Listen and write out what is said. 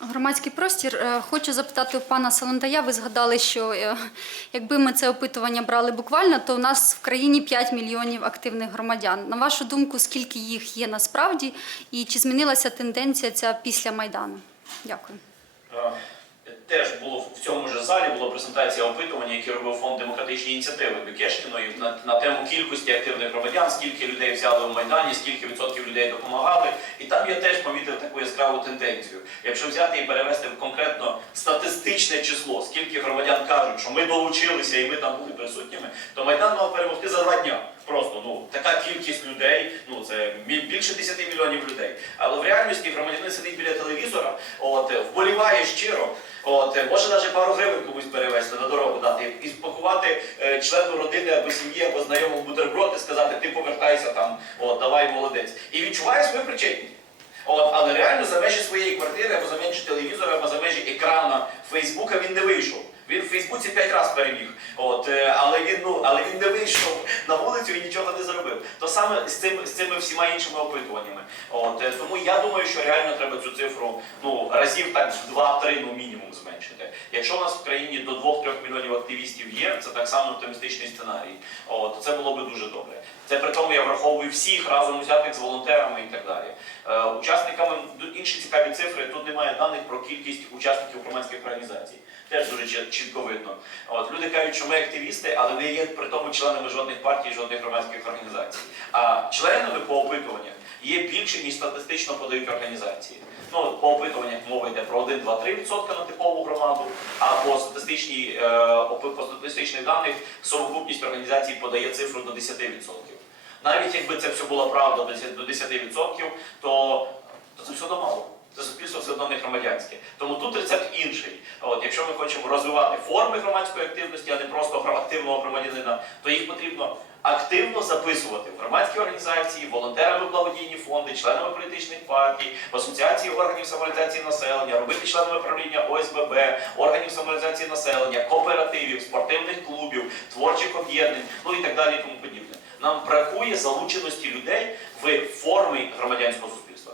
Громадський простір. Е, Хочу запитати у пана Саландая. Ви згадали, що е, якби ми це опитування брали буквально, то у нас в країні 5 мільйонів активних громадян. На вашу думку, скільки їх є насправді, і чи змінилася тенденція ця після Майдану? Дякую. Теж було в цьому ж залі була презентація опитування, яке робив фонд демократичні ініціативи Бекешкіної на, на тему кількості активних громадян, скільки людей взяли в майдані, скільки відсотків людей допомагали. І там я теж помітив таку яскраву тенденцію. Якщо взяти і перевести в конкретно статистичне число, скільки громадян кажуть, що ми долучилися і ми там були присутніми, то майдан мав перемогти за два дня. Просто ну така кількість людей, ну це більше 10 мільйонів людей. Але в реальності громадянин сидить біля телевізора, от вболіває щиро. От е, може навіть пару гривень комусь перевезти на дорогу дати і спакувати е, члену родини або сім'ї, або знайомому бутерброд і сказати, ти повертайся там, от давай молодець. І відчуває свою причетність. От, але реально за межі своєї квартири, або за межі телевізора, або за межі екрана Фейсбука він не вийшов. Він в Фейсбуці п'ять разів переміг. Але він не вийшов на вулицю і нічого не зробив. То саме з цим з цими всіма іншими опитуваннями. От е, тому я думаю, що реально треба цю цифру ну разів так в 2-3 ну мінімум зменшити. Якщо у нас в країні до 2-3 мільйонів активістів є, це так само оптимістичний сценарій. От це було би дуже добре. Це при тому я враховую всіх разом взятих з волонтерами і так далі. Е, учасниками інші цікаві цифри. Тут немає даних про кількість учасників громадських організацій. Теж дуже чітко видно. От люди кажуть, що ми активісти, але не є при тому членами жодних партій, жодних громадських організацій. А членами по опитуваннях є більше, ніж статистично подають організації. Ну, по опитуваннях мова йде про 1, 2, 3 відсотка на типову громаду, а по статистичній е, по статистичних даних совокупність організацій подає цифру до 10%. Навіть якби це все була правда до 10%, до 10%, то, то це все одно мало. Це суспільство все одно не громадянське. Тому тут рецепт інший. От, якщо ми хочемо розвивати форми громадської активності, а не просто активного громадянина, то їх потрібно активно записувати в громадські організації, волонтерами благодійні фонди, членами політичних партій, в асоціації органів самореалізації населення, робити членами правління ОСББ, органів самореалізації населення, кооперативів, спортивних клубів, творчих об'єднань, ну і так далі і тому подібне. Нам бракує залученості людей в форми громадянського суспільства.